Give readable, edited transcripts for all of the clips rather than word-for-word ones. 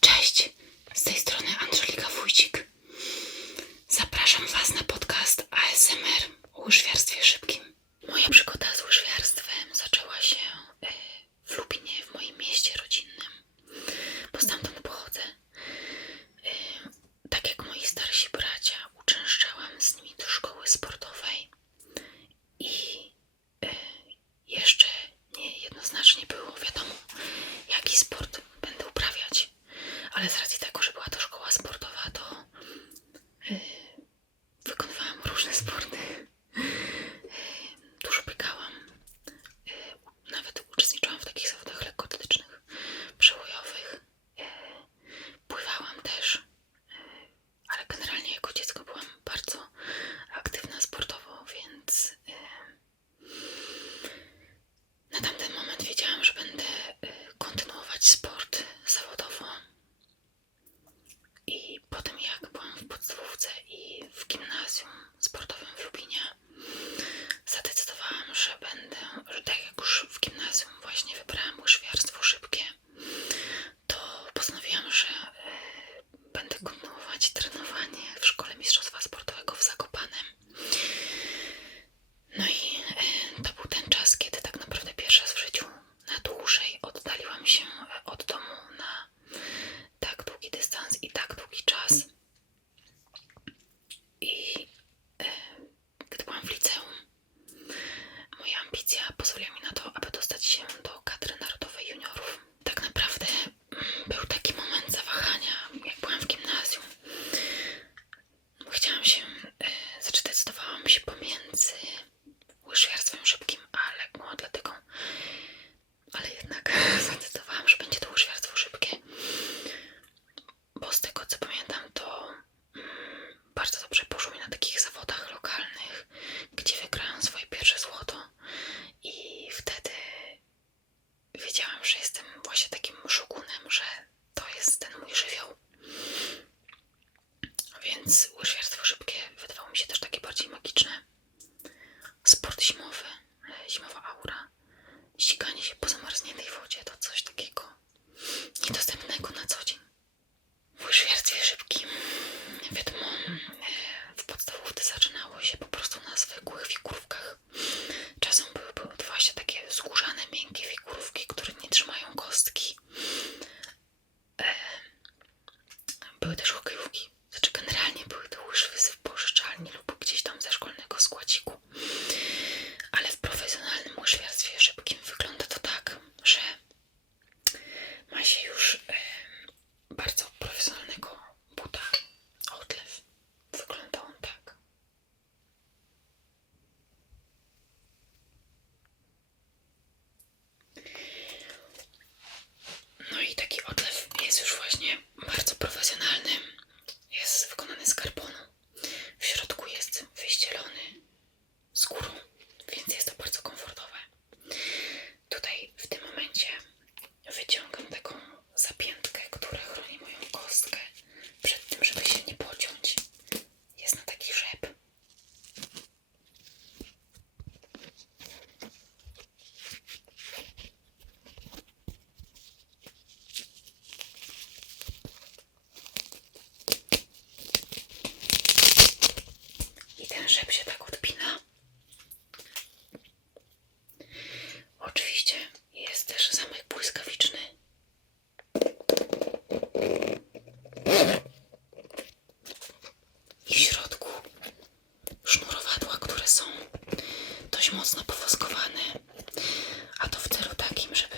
Cześć, z tej strony Andżelika Wójcik. Zapraszam Was na podcast ASMR o łyżwiarstwie szybkim. Moja przygoda z łyżwiarstwem zaczęła się w Lubinie, w moim mieście rodzinnym, bo stamtąd pochodzę. Tak jak moi starsi bracia, uczęszczałam z nimi do szkoły sportowej i jeszcze nie jednoznacznie było wiadomo, jaki sport będę uprawiać. Ale z racji tego, że była to szkoła sportowa, to wykonywałam różne sporty. Dużo biegałam. Nawet uczestniczyłam w takich zawodach lekkoatletycznych, przełajowych. Pływałam też. Ale generalnie jako dziecko byłam bardzo aktywna sportowo, więc na tamten moment wiedziałam, że będę kontynuować sport zawodowo. I potem jak byłam w podstawówce i w gimnazjum sportowym w Lubinie, zadecydowałam, że tak jak już w gimnazjum właśnie wybrałam łyżwiarstwo szybkie, to postanowiłam, że będę kontynuować trenowanie w Szkole Mistrzostwa Sportowego w Zakopanem. No i to był ten czas, kiedy tak naprawdę pierwszy raz w życiu na dłużej oddaliłam się od domu na tak długi dystans i tak długi czas. I gdy byłam w liceum, moja ambicja pozwoliła mi na to, aby dostać się do kadry narodowej juniorów. Tak naprawdę był taki moment zawahania, jak byłam w gimnazjum. Zdecydowałam się pomiędzy łyżwiarstwem szybkim a lekkoatletyką, ale jednak zdecydowałam, że będzie to łyżwiarstwo szybkie, bo z tego co pamiętam, to bardzo dobrze poszło mi na takich zawodach lokalnych, gdzie wygrałam swoje pierwsze złoto i wtedy wiedziałam, że jestem właśnie takim szogunem, że to jest ten mój żywioł. Więc łyżwiarstwo szybkie wydawało mi się też takie bardziej magiczne. Sport zimowy, zimowa aura, ściganie się po zamarzniętej wodzie to coś takiego niedostępnego na co dzień. W łyżwiarstwie szybkim, wiadomo, w podstawówce zaczynało się po prostu na zwykłych figurówkach. Czasem były właśnie takie skórzane, miękkie figurówki, które nie trzymają kostki. Były też hokejówki. Znaczy generalnie były to łyżwy z wypożyczalni lub gdzieś tam ze szkolnego składziku. Ale w profesjonalnym łyżwiarstwie szybkim wygląda to tak, że ma się już bardzo profesjonalnego buta. Odlew. Wygląda on tak. No i taki odlew jest już właśnie bardzo profesjonalny. Jest wykonany z karbonu. W środku jest wyścielony skórą, więc jest to bardzo komfortowe. Tutaj w tym momencie wyciągam taką zapiętkę, która chroni moją kostkę przed tym, żeby się nie pociąć. Jest na taki rzep. I ten rzep się tak odpina. Oczywiście jest też zamek błyskawiczny. I w środku sznurowadła, które są dość mocno powoskowane, a to w celu takim, żeby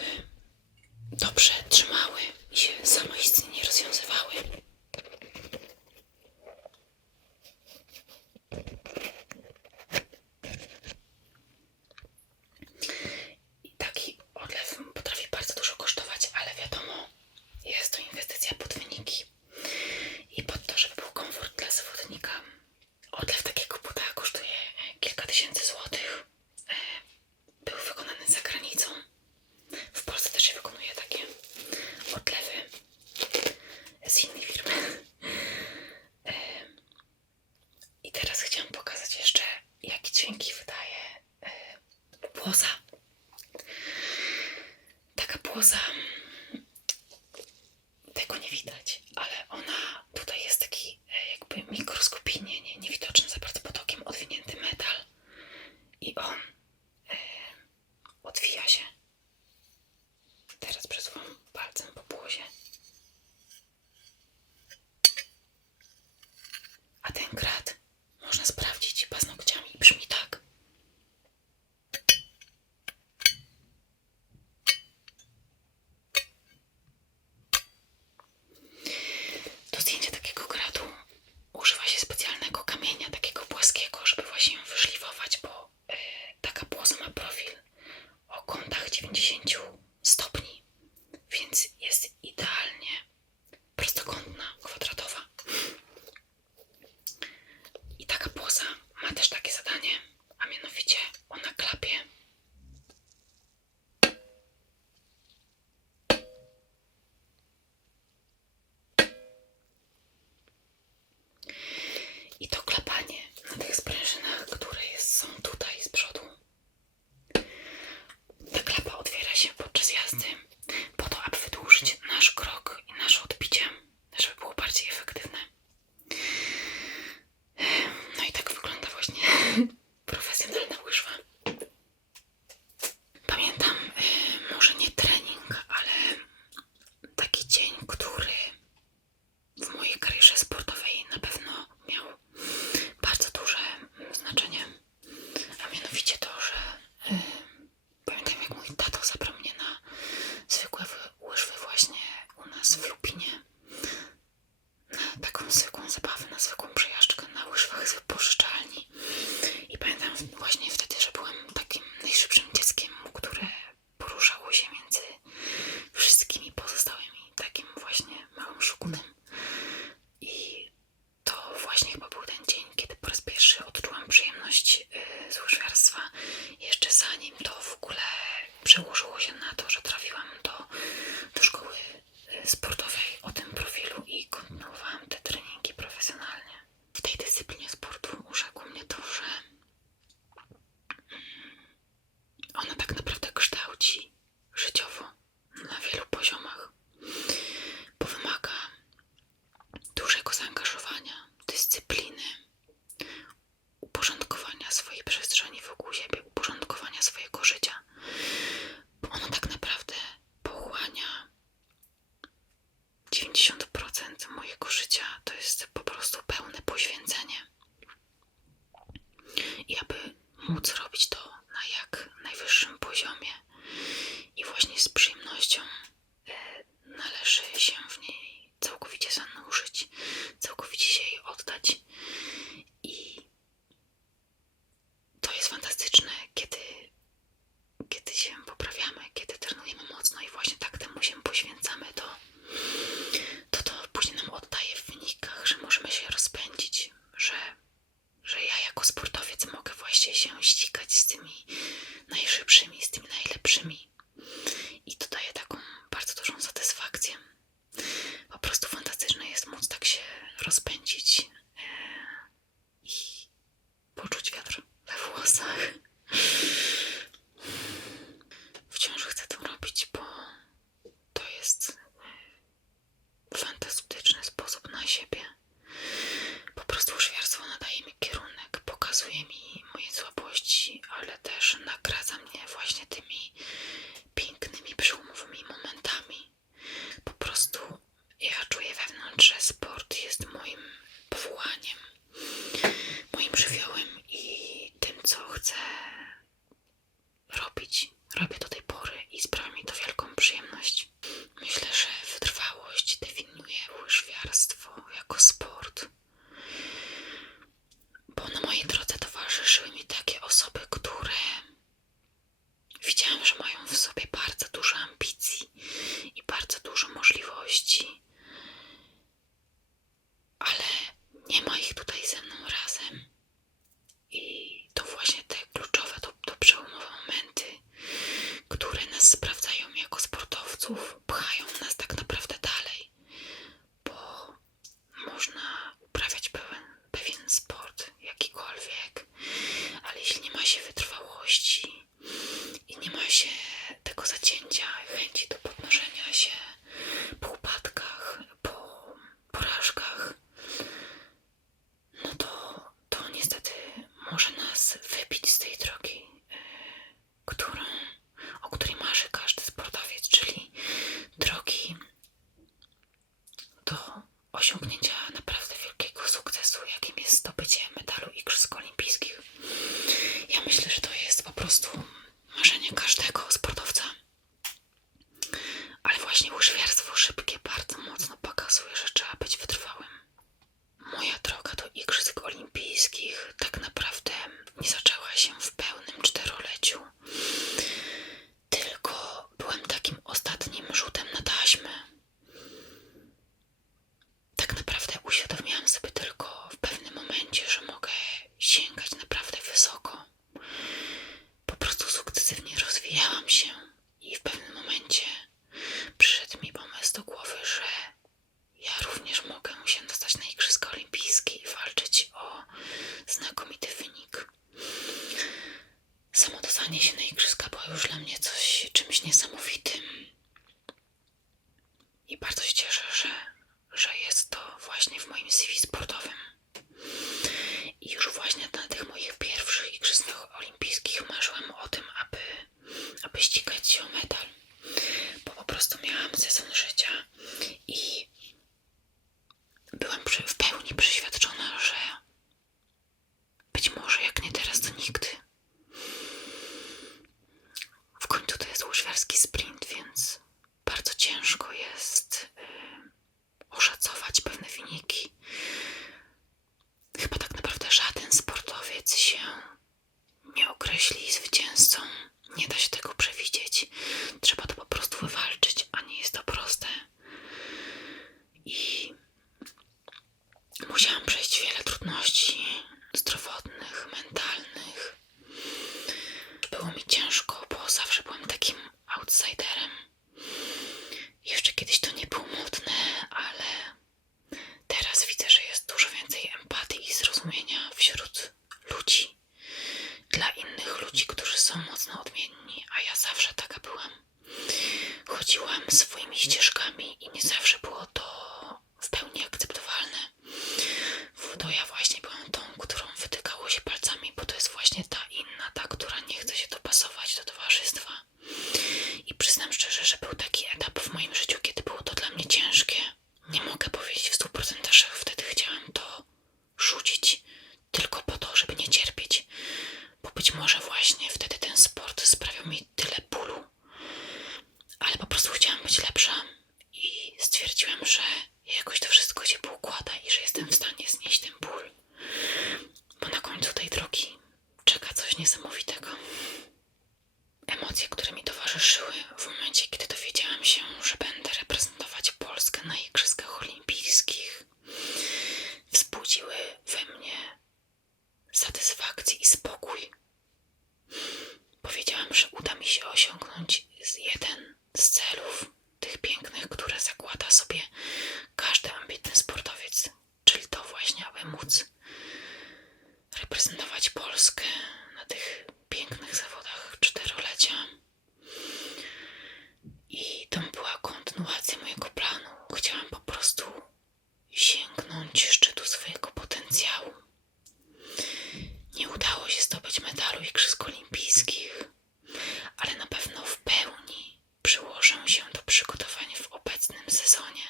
właśnie chyba był ten dzień, kiedy po raz pierwszy odczułam przyjemność z łyżwiarstwa. Jeszcze zanim to w ogóle przełożyło się na to, że trafiłam do szkoły sportowej o tym profilu i kontynuowałam te treningi profesjonalnie. W tej dyscyplinie sportu urzekło mnie to, że ona tak naprawdę kształci życiowo na wielu poziomach, bo wymaga dużego zaangażowania, dyscypliny, uporządkowania swojej przestrzeni wokół siebie, uporządkowania swojego życia, bo ona tak naprawdę pochłania 90% mojego życia. To jest po prostu pełne poświęcenie. I aby móc robić to na jak najwyższym poziomie i właśnie z przyjemnością, należy się w niej całkowicie zanurzyć, całkowicie się jej oddać. I to jest fantastyczne, kiedy się poprawiamy, kiedy trenujemy mocno i właśnie tak temu się poświęcamy, to później nam oddaje w wynikach, że możemy się rozpędzić, że ja jako sportowiec mogę właśnie się ścigać z tymi najszybszymi, z tymi najlepszymi. I to daje taką bardzo dużą satysfakcję. Po prostu fantastyczne jest móc tak się rozpędzić i poczuć wiatr we włosach. Wciąż chcę to robić, bo to jest fantastyczny sposób na siebie. Po prostu łyżwiarstwo nadaje mi kierunek, pokazuje mi moje słabości, ale też nagradza mnie właśnie tymi pięknymi, przełomowymi momentami. Po prostu ja czuję wewnątrz, że sport jest moim powołaniem, moim żywiołem i tym, co chcę robić. Robię do tej pory i sprawia mi to wielką przyjemność. Myślę, że wytrwałość definiuje łyżwiarstwo jako sport, bo na mojej drodze towarzyszyły mi takie osoby, które widziałam, że mają w sobie bardzo dużo ambicji i bardzo dużo możliwości, ale nie ma ich tutaj ze mną razem. I to właśnie te kluczowe, to przełomowe momenty, które nas sprawdzają jako sportowców, pchają nas tak naprawdę dalej, bo można uprawiać pewien sport, jakikolwiek, ale jeśli nie ma się wytrwałości i nie ma się tego zacięcia, chęci do podnoszenia się po upadkach, po porażkach, no to niestety może nas wybić z tej drogi, o której marzy każdy sportowiec, czyli drogi do osiągnięcia naprawdę wielkiego sukcesu, jakim jest zdobycie medalu Igrzysk Olimpijskich. Ja myślę, że to ja właśnie byłam tą, którą wytykało się palcami, bo to jest właśnie ta inna, ta, która nie chce się dopasować do towarzystwa. I przyznam szczerze, że był taki etap w moim życiu, kiedy było to dla mnie ciężkie. Nie mogę powiedzieć w 100%, że wtedy chciałam to rzucić tylko po to, żeby nie cierpieć, bo być może właśnie wtedy ten sport sprawiał mi tyle bólu, ale po prostu chciałam być lepsza i stwierdziłam, że jakoś to wszystko się poukłada i że jestem w stanie znieść ten ból, bo na końcu tej drogi czeka coś niesamowitego. Emocje, które mi towarzyszyły w momencie, kiedy dowiedziałam się, że będę reprezentować Polskę na Igrzyskach Olimpijskich, wzbudziły we mnie satysfakcję i spokój. Powiedziałam, że uda mi się osiągnąć jeden z celów, tych pięknych, które zakłada sobie każdy ambitny sportowiec, czyli to właśnie, aby móc reprezentować Polskę na tych pięknych zawodach czterolecia. I to była kontynuacja mojego planu. Chciałam po prostu sięgnąć szczytu swojego potencjału. Nie udało się zdobyć medalu Igrzysk Olimpijskich, ale na pewno w pełni przyłożę się do przygotowań w obecnym sezonie,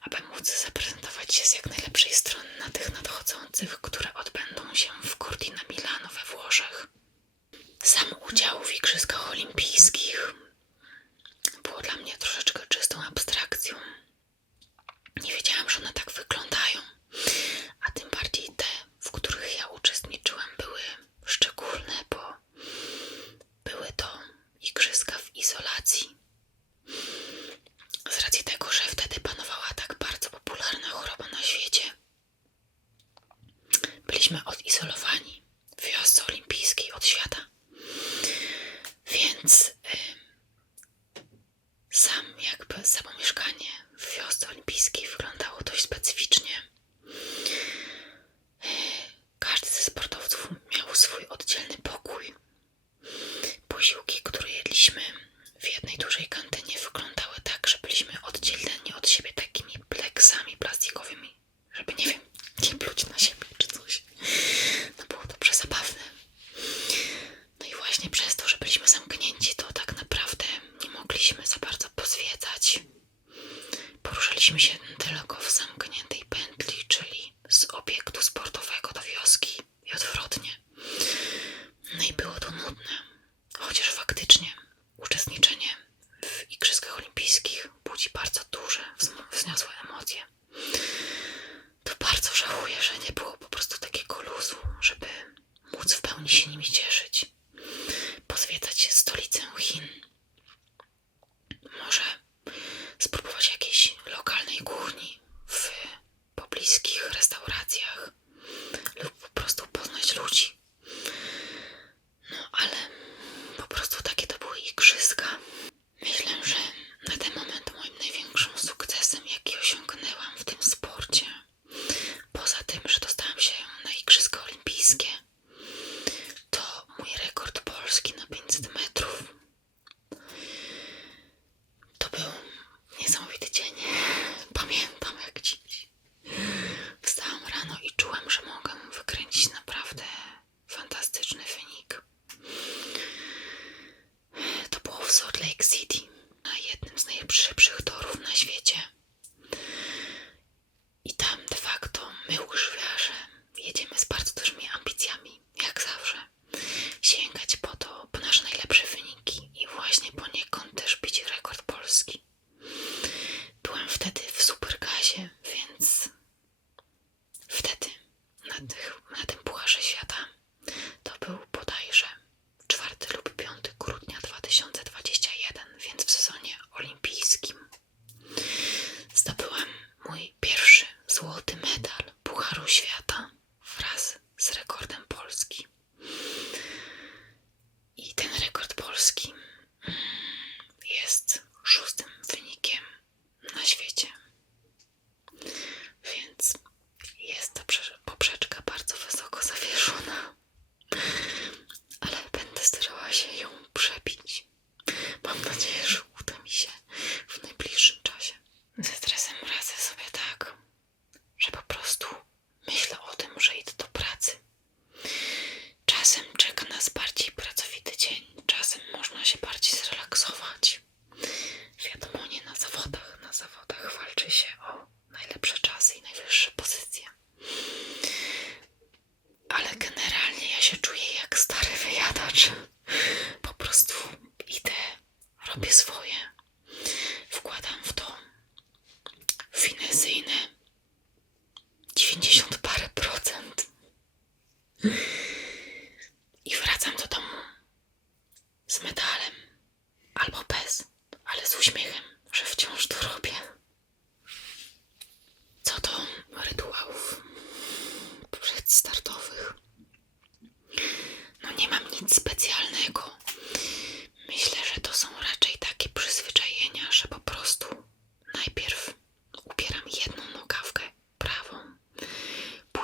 aby móc zaprezentować się z jak najlepszej strony na tych nadchodzących, które odbędą się w Cortina Milano we Włoszech. Sam udział w Igrzyskach Olimpijskich było dla mnie troszeczkę czystą abstrakcją. Nie wiedziałam, że one tak wyglądają, a tym bardziej te, w których ja uczestniczyłam, były szczególne, bo były to igrzyska w izolacji. Z racji tego, że wtedy panowała tak bardzo popularna choroba na świecie, byliśmy odizolowani w wiosce olimpijskiej od świata. Więc samo mieszkanie w wiosce olimpijskiej wyglądało dość specyficznie. Każdy ze sportowców miał swój oddzielny pokój. Posiłki, które jedliśmy w jednej dużej kantynie, wyglądały tak, że byliśmy oddzieleni od siebie takimi pleksami plastikowymi, żeby, nie wiem, nie pluć na siebie czy coś. No było to przezabawne. No i właśnie przez to, że byliśmy zamknięci, to tak naprawdę nie mogliśmy za bardzo pozwiedzać. Poruszaliśmy się tylko w zamkniętej pętli, czyli z obiektu sportowego do wioski i odwrotnie. No i było to nudne, chociaż faktycznie uczestniczenie w Igrzyskach Olimpijskich budzi bardzo duże, wzniosłe emocje. To bardzo żałuję, że nie było po prostu takiego luzu, żeby móc w pełni się nimi cieszyć. Pozwiedzać stolicę Chin. Może spróbować jakiejś lokalnej kuchni w pobliskich restauracjach lub po prostu poznać ludzi. No ale po prostu takie to były igrzyska. Myślę, że na ten moment moim największym sukcesem, jaki osiągnęłam w tym sporcie, poza tym, że dostałam się na Igrzyska Olimpijskie, to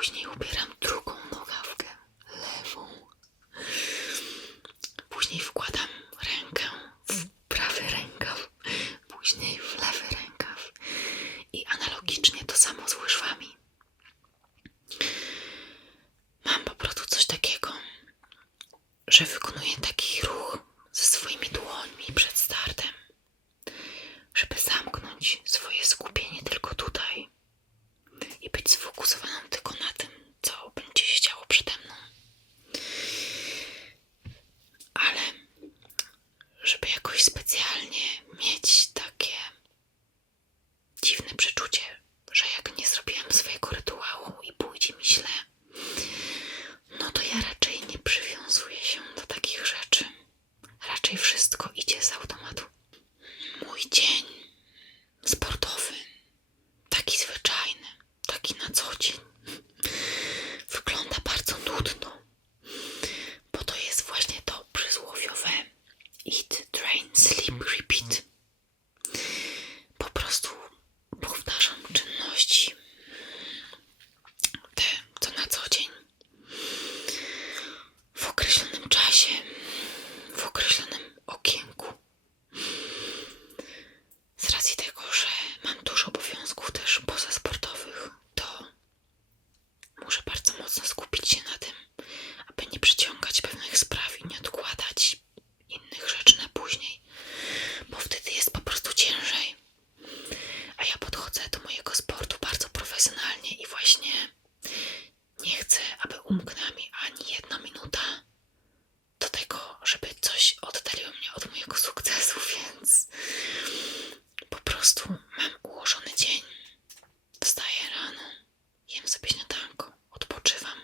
Później ubieram drugą nogawkę, lewą. Później wkładam rękę w prawy rękaw, później w lewy rękaw. I analogicznie to samo z łyżwami. Mam po prostu coś takiego, że wykonuję taki ruch ze swoimi dłońmi przed startem, żeby zamknąć swoje skupienie tylko tutaj i być sfokusowaną tylko na tym, co będzie się działo przede mną. Ale żeby jakoś specjalnie mieć takie dziwne przeczucie, że jak nie zrobiłam swojego rytuału i pójdzie mi źle, no to ja raczej nie przywiązuję się do takich rzeczy. Raczej wszystko idzie z automatu. Mój dzień sportowy, taki zwyczajny, taki na co dzień, wygląda bardzo nudno, bo to jest właśnie to przysłowiowe eat, train, sleep, repeat. Po prostu powtarzam czynności, te co na co dzień, w określonym czasie, w określonym okienku. Z racji tego, że mam dużo obowiązków też pozasportowych, to muszę bardzo mocno skupić się na tym, aby nie przeciągać pewnych spraw i nie odkładać innych rzeczy na później, bo wtedy jest po prostu ciężej. A ja podchodzę do mojego sportu bardzo profesjonalnie i właśnie nie chcę, aby umknęła mi ani jedna minuta do tego, żeby coś oddaliło mnie od mojego sukcesu, więc po prostu mam ułożony dzień. Wstaję rano, jem sobie śniadanko, odpoczywam,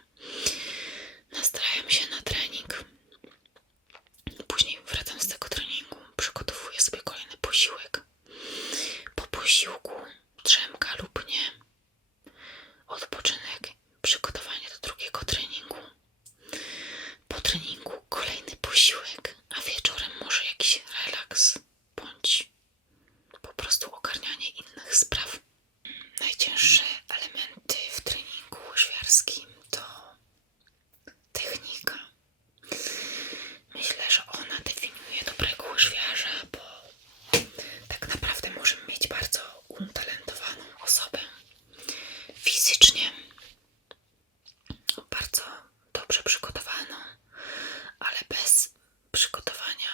nastrajam się na trening. Później wracam z tego treningu, przygotowuję sobie kolejny posiłek. Po posiłku drzemka lub nie, odpoczynek, przygotowanie do drugiego treningu. Po treningu kolejny posiłek, a wieczorem może jakiś relaks bądź po prostu ogarnianie innych spraw. Najcięższe elementy w treningu łyżwiarskim to technika. Myślę, że ona definiuje dobrego łyżwiarza, bo tak naprawdę możemy mieć bardzo utalentowaną osobę fizycznie, bardzo dobrze przygotowaną, ale bez przygotowania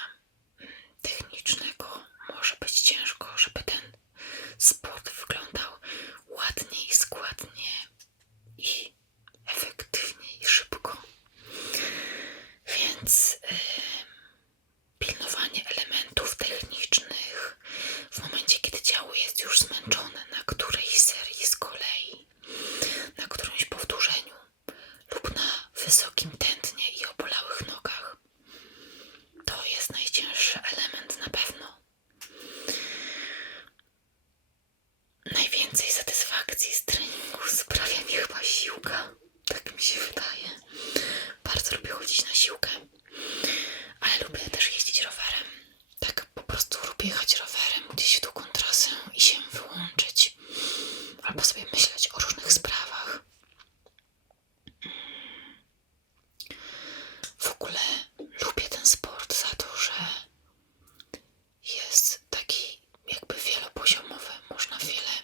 technicznego może być ciężko, żeby ten sport wyglądał ładnie i składnie i efektywnie i szybko. Więc pilnowanie elementów technicznych w momencie, kiedy ciało jest już zmęczone na którejś serii z kolei, na którymś powtórzeniu lub na wysokim tętnie i obolałych nogach, to jest najcięższy element na pewno. Najwięcej satysfakcji z treningu sprawia mi chyba siłka. Tak mi się wydaje. Bardzo lubię chodzić na siłkę, ale lubię też jeździć rowerem. Tak po prostu lubię jechać rowerem gdzieś w długą trasę i się wyłączyć. Albo sobie myśleć o różnych sprawach. W ogóle lubię ten sport za to, że jest taki jakby wielopoziomowy. Można wiele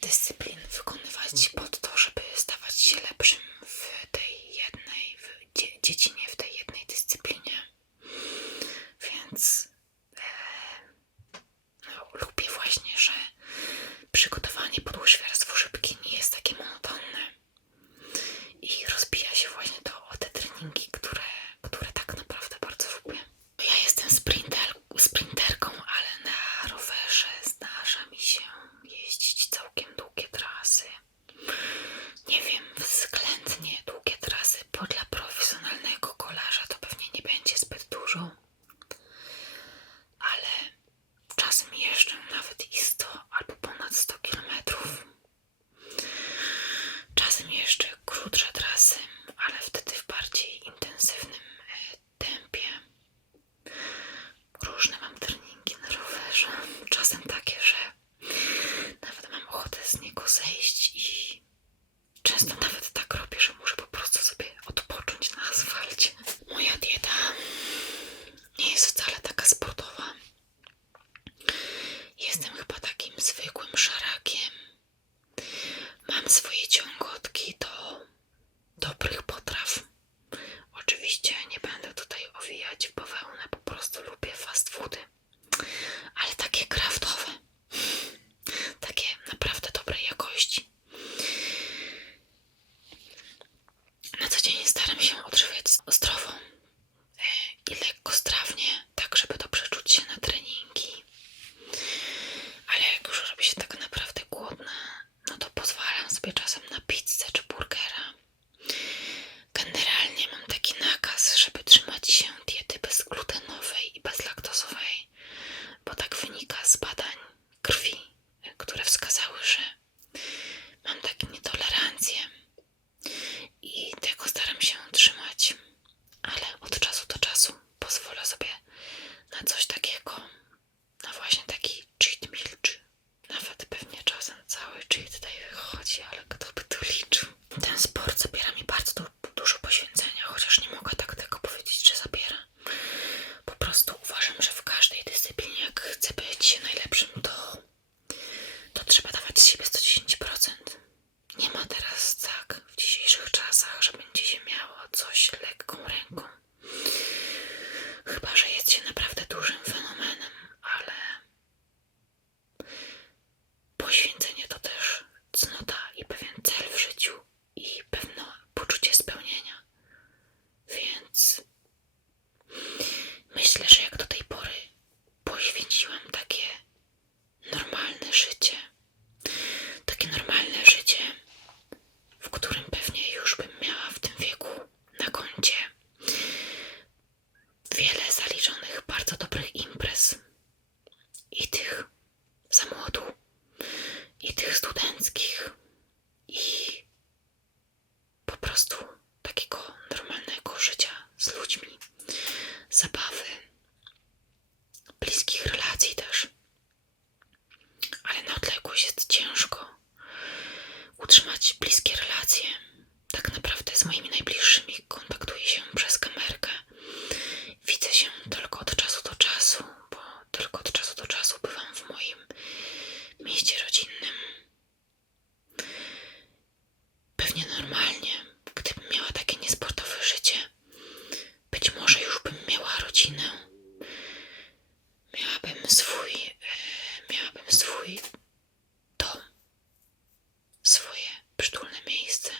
dyscyplin wykonywać pod to, żeby stawać się lepszym w tej jednej dziedzinie, w tej jednej dyscyplinie. Więc lubię właśnie, że przygotowanie pod łyżwiarstwo szybkie nie jest takie monotonne i rozbija się właśnie to o te treningi, które tak naprawdę bardzo lubię. Ja jestem sprinterką, ale na rowerze zdarza mi się jeździć całkiem długie trasy. Nie wiem, względnie długie trasy, bo dla profesjonalnego kolarza to pewnie nie będzie zbyt dużo. Ale czasem jeżdżę nawet i 100 albo ponad 100 km. Czasem jeszcze krótsze trasy. zabiera mi bardzo dużo poświęcenia, chociaż nie mogę tak tego powiedzieć, że zabiera. Po prostu uważam, że w każdej dyscyplinie, jak chcę być najlepszym, to trzeba dawać z siebie 110%. Nie ma teraz tak w dzisiejszych czasach, że będzie się miało coś lekką ręką. Chyba że jest się naprawdę dużym fenomenem, ale poświęcenie to też cnota i pewien cel w życiu i pewne poczucie spełnienia. Więc myślę, że jak do tej pory poświęciłam takie normalne życie, w którym pewnie już bym miała w tym wieku na koncie wiele zaliczonych bardzo dobrych imprez i tych za młodu, i tych studenckich, i po prostu takiego normalnego życia z ludźmi, zabawy, bliskich relacji też. Ale na odległość jest ciężko utrzymać bliskie relacje. Tak naprawdę z moimi najbliższymi kontaktuję się przez kamerkę. Widzę się tylko od czasu do czasu, bo tylko od czasu do czasu bywam w moim mieście rodzinnym. Pewnie normalnie, gdybym miała takie niesportowe życie, być może już bym miała rodzinę. Miałabym swój dom, swoje przytulne miejsce.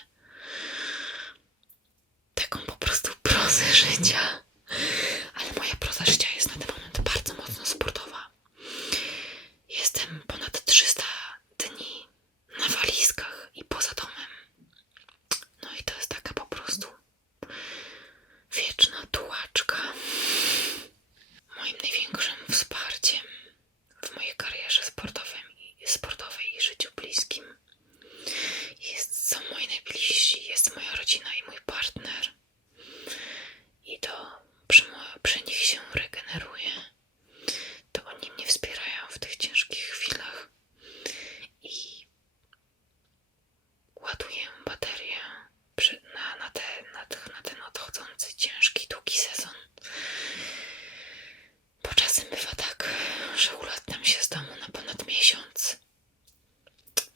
Taką po prostu prozę życia. Ale moja proza życia jest na ten moment bardzo mocno sportowa. Jestem ponad 300 dni na walizkach i poza domem. No i to jest taka po prostu wieczna tułaczka. Moim największym wsparciem w mojej karierze sportowej i życiu bliskim są moi najbliżsi, jest moja rodzina i mój partner. I to przy nich się regeneruję. To oni mnie wspierają w tych ciężkich chwilach i ładuję baterię na ten odchodzący, ciężki, długi sezon. Bo czasem bywa tak, że ulatniam się z domu na ponad miesiąc.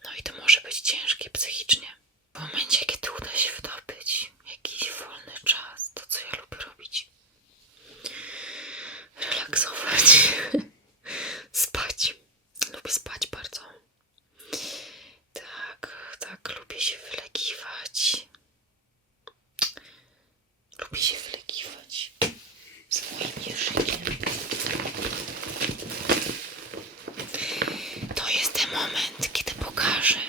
No i to może być ciężkie psychicznie. W momencie, kiedy uda się wydobyć jakiś wolny czas, to co ja lubię robić? Relaksować. Spać. Lubię spać bardzo. Tak, lubię się wylegiwać. Swoim jeżykiem. To jest ten moment, kiedy pokażę,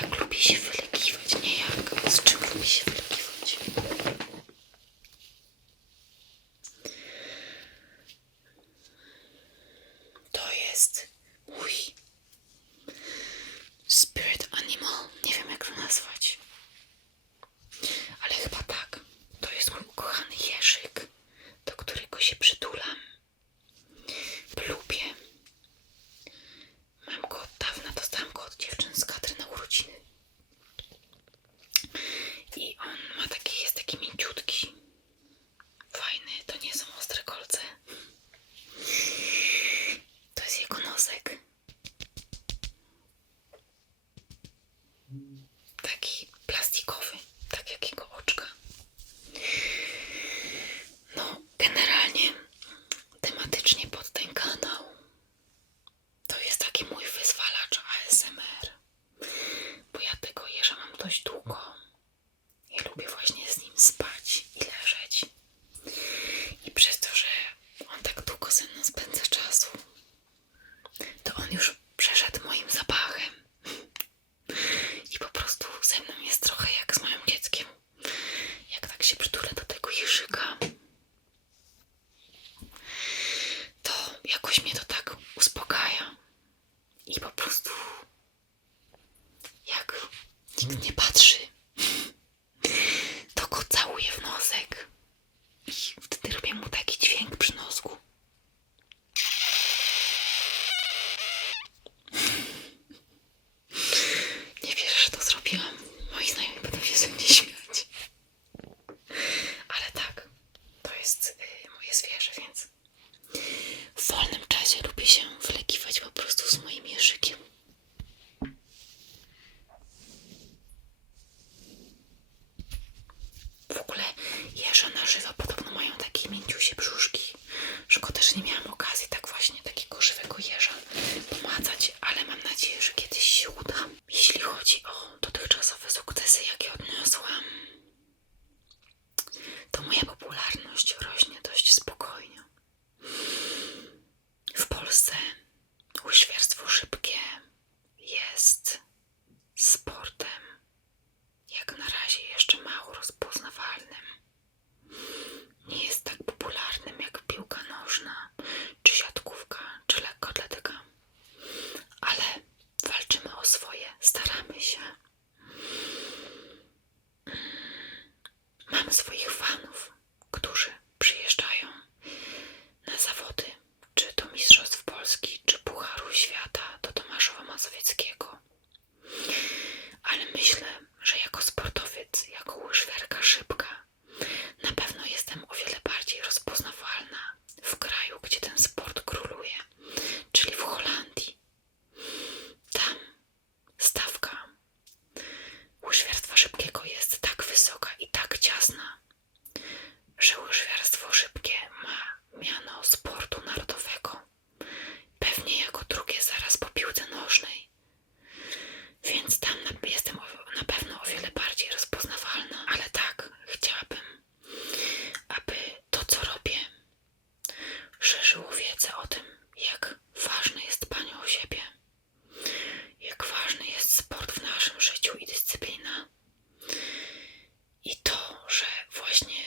jak lubię się wylegiwać, nie jak, z czym lubię się wylegiwać. To jest mój spirit animal, nie wiem jak to nazwać, ale chyba tak. To jest mój ukochany jeżyk, do którego się przytulam, lubię. Mam go od dawna, dostałam go od dziewczyn z kadry na urodziny. I on jest taki mięciutki, fajny, to nie są ostre kolce. To jest jego nosek. Taki plastikowy, tak jak jego oczka. No, generalnie tematycznie pod ten kanał to jest taki mój wyzwalacz ASMR, bo ja tego jeża mam dość długo i lubię właśnie z nim spać i leżeć. I przez to, że on tak długo ze mną spędza czasu, to on już przeszedł moim zapachem i po prostu ze mną jest trochę jak z moim dzieckiem. Jak tak się przytulę do tego jeżyka, to jakoś mnie to tak uspokaja i po prostu jak nikt nie patrzy, to go całuję w nosek i wtedy robię mu taki dźwięk przy nosku. Nie wierzę, że to zrobiłam. Moi znajomi będą się ze mnie śmiać. jeża na żywo. Podobno mają takie mięciusie brzuszki. Szkoda, że nie miałam okazji tak właśnie takiego żywego jeża pomacać, ale mam nadzieję, że kiedyś się uda. Jeśli chodzi o dotychczasowe sukcesy, jakie odniosłam, to moja popularność rośnie dość spokojnie. W Polsce łyżwiarstwo szybkie jest sportem jak na razie jeszcze mało rozpoznawalnym. Nie jest tak popularnym jak piłka nożna, czy siatkówka, czy lekkoatletyka. Ale walczymy o swoje, staramy się. Mamy swoich fanów, którzy przyjeżdżają na zawody, czy do Mistrzostw Polski, czy Pucharu Świata, do Tomaszowa Mazowieckiego. Ale myślę, że jako sportowiec, jako łyżwiarka szybka, na pewno jestem o wiele bardziej rozpoznawalna w kraju, gdzie ten sport króluje, czyli w Holandii. Tam stawka łyżwiarstwa szybkiego jest tak wysoka i tak ciasna, że łyżwiarstwo szybkie ma miano sportu narodowego, pewnie jako drugie zaraz po piłce nożnej. Więc tam jestem na pewno o wiele bardziej rozpoznawalna, ale tak, chciałabym, aby to, co robię, szerzyło wiedzę o tym, jak ważne jest dbanie o siebie, jak ważny jest sport w naszym życiu i dyscyplina. I to, że właśnie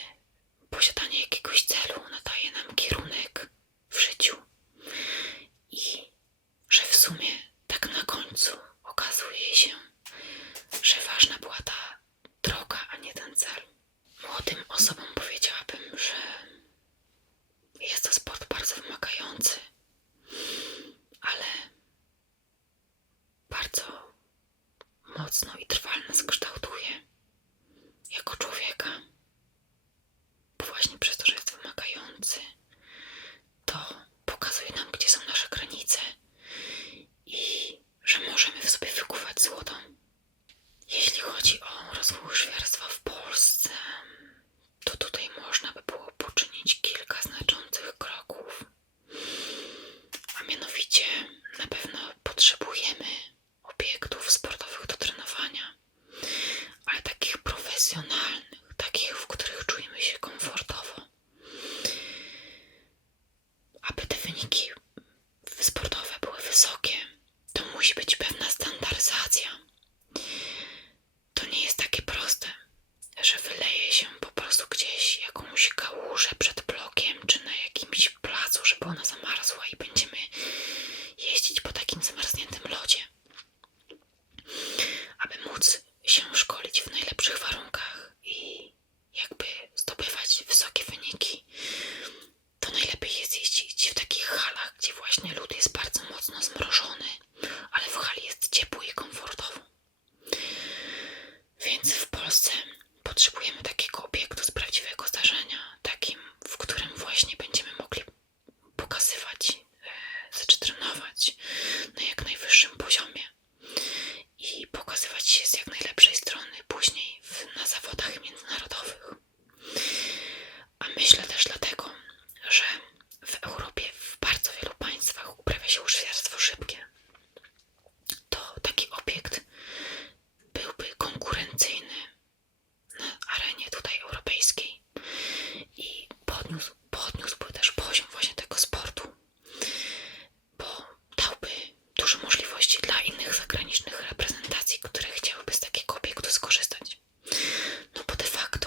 posiadanie jakiegoś celu nadaje nam kierunek w życiu i że w sumie tak na końcu okazuje się, że ważna była ta droga, a nie ten cel. Młodym osobom powiedziałabym, że jest to sport bardzo wymagający, ale bardzo mocno i trwale nas kształtuje jako człowieka. Bo właśnie przez to, że jest wymagający, to pokazuje nam, gdzie są nasze granice i że możemy w sobie wykuwać złoto. Jeśli chodzi o rozwój łyżwiarstwa w Polsce, to tutaj można by było poczynić kilka znaczących kroków. A mianowicie na pewno potrzebujemy obiektów sportowych do trenowania, ale takich profesjonalnych, takich, w których czujemy się komfortowo. Aby te wyniki sportowe były wysokie, to musi być pewna standaryzacja. To nie jest takie proste, że wyleje się po prostu gdzieś jakąś kałużę przed blokiem, czy na jakimś placu, żeby ona zamarzła i będziemy jeździć po takim zamarzniętym lodzie. Aby móc się szkolić w najlepszych warunkach i jakby zdobywać wysokie wyniki, to najlepiej jest jeździć w takich halach, gdzie właśnie lód jest bardzo mocno zmrożony, ale w hali jest ciepło i komfortowo. Więc w Polsce potrzebujemy takiego obiektu z prawdziwego zdarzenia, takim, w którym właśnie będziemy mogli pokazywać, czy trenować na jak najwyższym poziomie i pokazywać się z jak najlepszej strony później na zawodach międzynarodowych. A myślę też dlatego, że w Europie w bardzo wielu państwach uprawia się łyżwiarstwo szybkie. To taki obiekt byłby konkurencyjny na arenie tutaj europejskiej i podniósłby też poziom właśnie tego sportu, bo dałby dużo możliwości dla innych zagranicznych reprezentacji, które chciałyby z takiego obiektu skorzystać. No bo de facto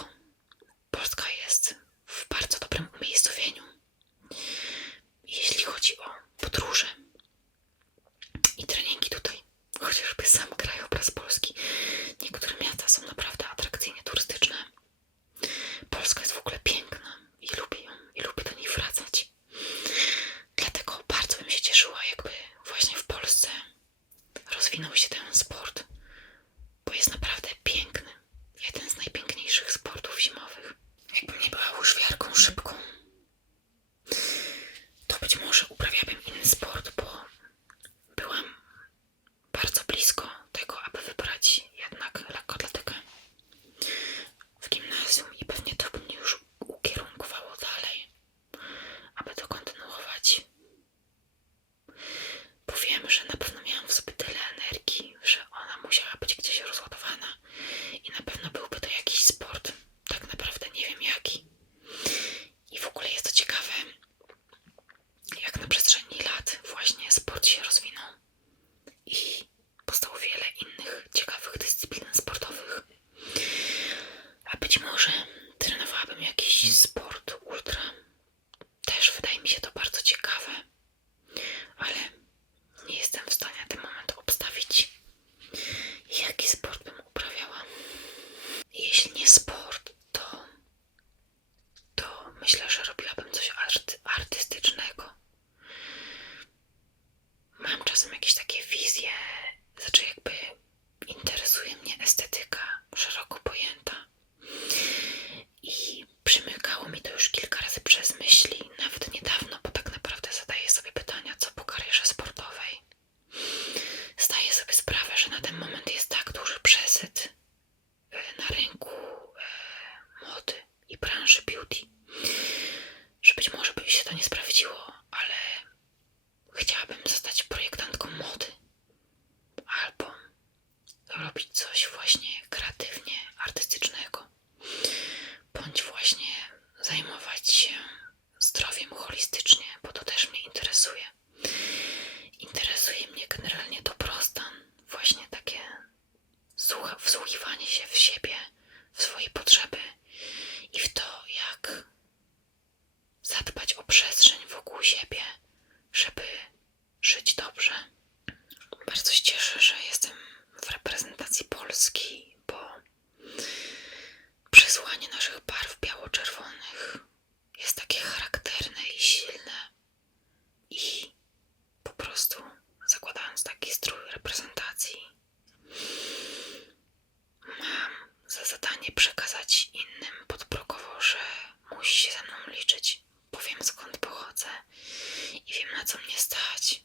być może trenowałabym jakiś sport ultra. Też wydaje mi się to bardzo ciekawe, ale nie jestem w stanie na ten moment obstawić, jaki sport bym uprawiała. Jeśli nie sport, to myślę, że robiłabym coś artystycznego. Mam czasem jakieś takie wizje, znaczy jakby interesuje mnie estetyka szeroko pojęta i przymykało mi to już kilka razy przez myśli, nawet niedawno, bo tak naprawdę zadaję sobie pytania, co po karierze sportowej. Zdaję sobie sprawę, że na ten moment jest tak duży przesyt na rynku mody i branży beauty, że być może by się to nie sprawdziło, ale chciałabym zostać projektantką mody albo robić coś właśnie kreatywnie artystycznego, bądź właśnie zajmować się zdrowiem holistycznie, bo to też mnie interesuje. Interesuje mnie generalnie dobrostan, właśnie takie wsłuchiwanie się w siebie, w swoje potrzeby i w to, jak zadbać o przestrzeń wokół siebie, żeby żyć dobrze. Bardzo się cieszę, że jestem w reprezentacji Polski, bo przesłanie naszych barw biało-czerwonych jest takie charakterne i silne i po prostu zakładając taki strój reprezentacji mam za zadanie przekazać innym podprogowo, że musi się ze mną liczyć, bo wiem skąd pochodzę i wiem na co mnie stać.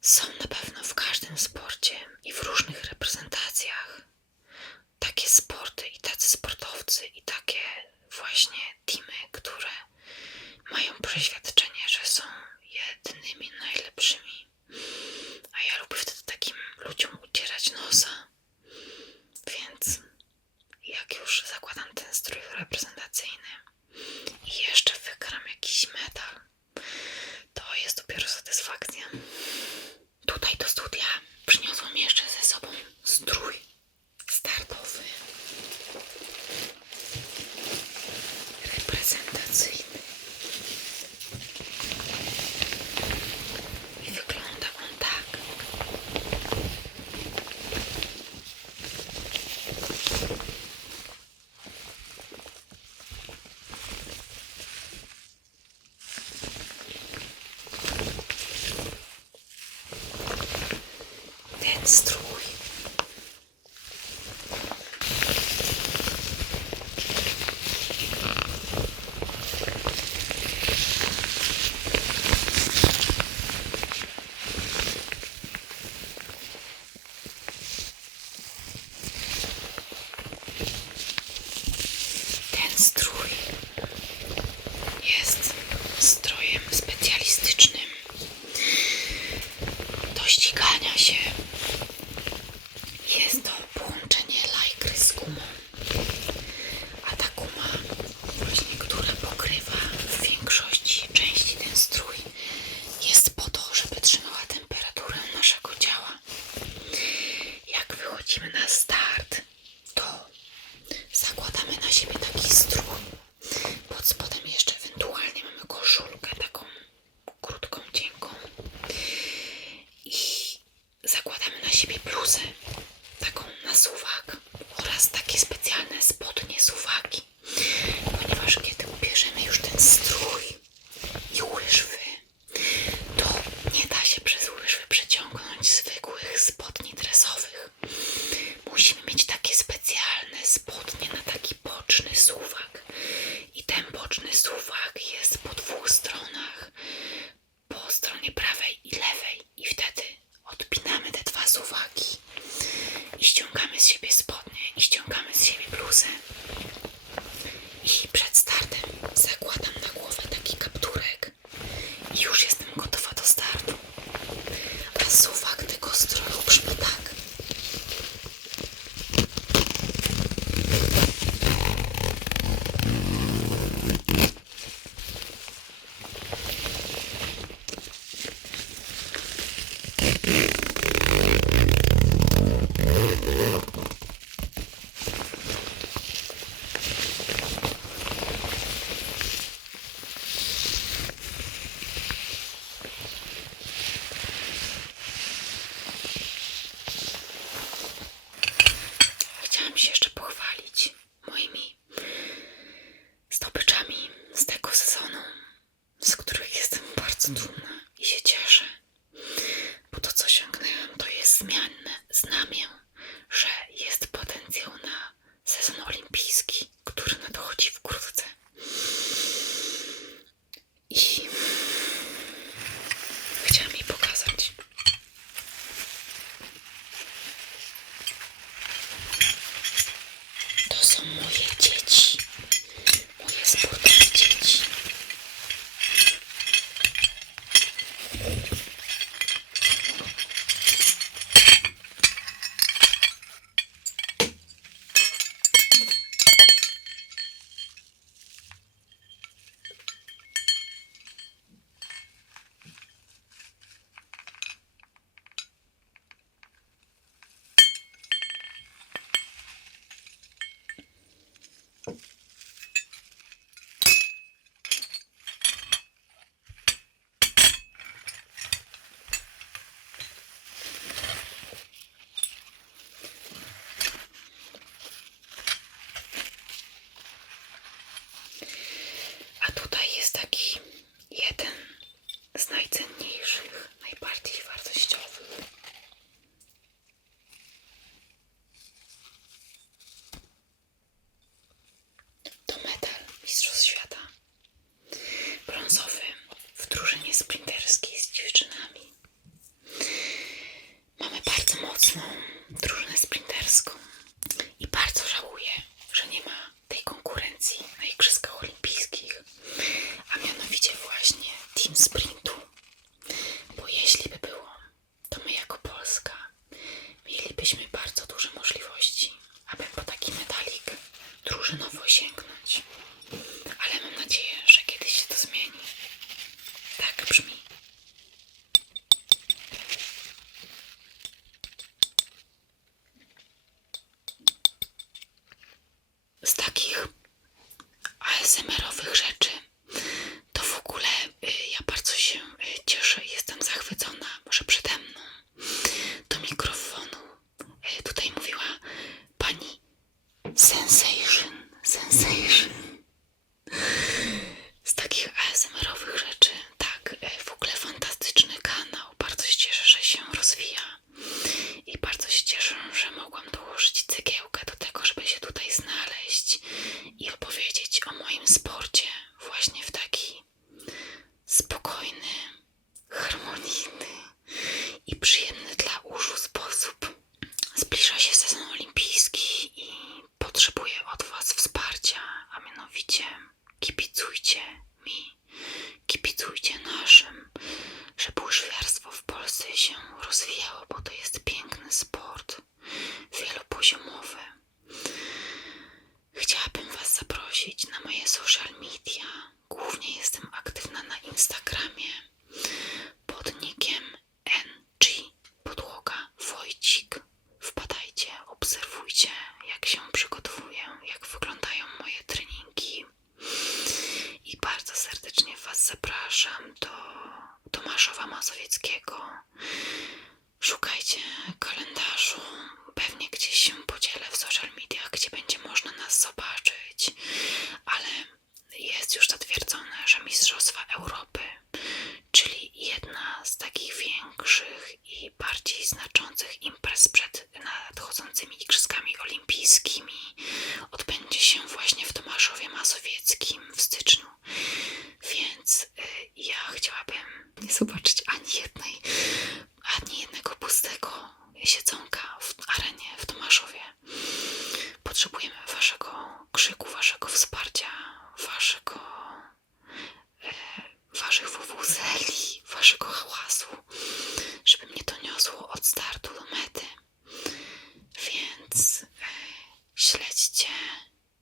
Są na pewno w każdym sporcie i w różnych reprezentacjach takie sporty i tacy sportowcy i takie właśnie teamy, które mają przeświadczenie, że są jedynymi najlepszymi, a ja lubię wtedy takim ludziom ucierać nosa, więc jak już zakładam ten strój reprezentacyjny i jeszcze wygram jakiś medal, to jest dopiero satysfakcja. Tutaj do studia przyniosłam jeszcze ze sobą strój startowy, reprezentacyjny i wygląda on tak. Ten strój jest strojem specjalistycznym do ścigania się bardzo dumna i się cieszę, bo to, co osiągnęłam, to jest znamię, że jest potencjał na sezon olimpijski, który nadchodzi wkrótce. I chciałam jej pokazać. To są moje dzieci, moje sportowe dzieci. A tutaj jest taki jeden z najcenniejszych, najbardziej wartościowych. To medal Mistrzostw Świata. Brązowy w drużynie sprinterskiej z dziewczynami. Mamy bardzo mocną drużynę sprinterską i bardzo żałuję, że nie ma tej konkurencji na Igrzyskach Olimpijskich, a mianowicie właśnie team sprintu. Bo jeśli by było, to my jako Polska mielibyśmy bardzo duże możliwości, aby po taki medalik drużynowo sięgnąć. Ale mam nadzieję, że kiedyś się to zmieni. Tak brzmi. Z takich ASMR-owych rzeczy to w ogóle ja bardzo się cieszę i jestem zachwycona, że przede mną do mikrofonu tutaj mówiła pani Sensation. Z takich ASMR-owych rzeczy, tak, w ogóle fantastyczny kanał, bardzo się cieszę, że się rozwija i bardzo się cieszę, że mogłam dołożyć cegiełkę do tego, żeby się tutaj znaleźć i opowiedzieć o moim sporcie właśnie w taki spokojny, harmonijny i przyjemny dla uszu sposób. Zbliża się sezon olimpijski i potrzebuję od Was wsparcia, a mianowicie kibicujcie mi, kibicujcie naszym, żeby łyżwiarstwo w Polsce się rozwijało, bo to jest piękny sport, wielopoziomowy. Chciałabym Was zaprosić na moje social media. Głównie jestem aktywna na Instagramie pod nickiem ng_Wojcik. Wpadajcie, obserwujcie, jak się przygotowuję, jak wyglądają moje treningi. I bardzo serdecznie Was zapraszam do Tomaszowa Mazowieckiego. Szukajcie kalendarzu, pewnie gdzieś się podzielę w social mediach, gdzie będzie można nas zobaczyć, ale jest już zatwierdzone, że Mistrzostwa Europy, czyli jedna z takich większych i bardziej znaczących imprez przed nadchodzącymi Igrzyskami Olimpijskimi, odbędzie się właśnie w Tomaszowie Mazowieckim w styczniu. Więc ja chciałabym nie zobaczyć ani jednego pustego siedzonka w arenie w Tomaszowie. Potrzebujemy Waszego krzyku, Waszego wsparcia, Waszych wuwuzeli, Waszego hałasu, żeby mnie to niosło od startu do mety. Więc śledźcie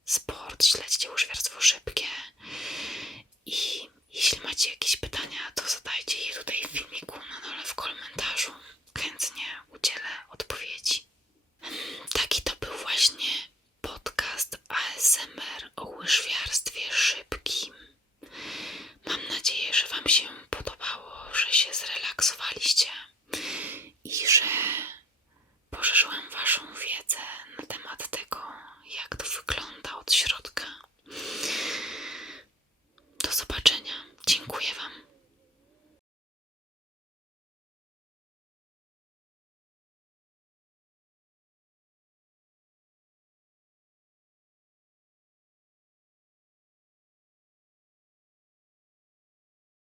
sport, śledźcie łyżwiarstwo szybkie i jeśli macie jakieś pytania, to zadajcie je tutaj w filmiku na dole w komentarzu. Chętnie udzielę odpowiedzi. Taki to był właśnie podcast ASMR o łyżwiarstwie szybkim. Mam nadzieję, że Wam się podobało, że się zrelaksowaliście i że poszerzyłam Waszą wiedzę na temat tego,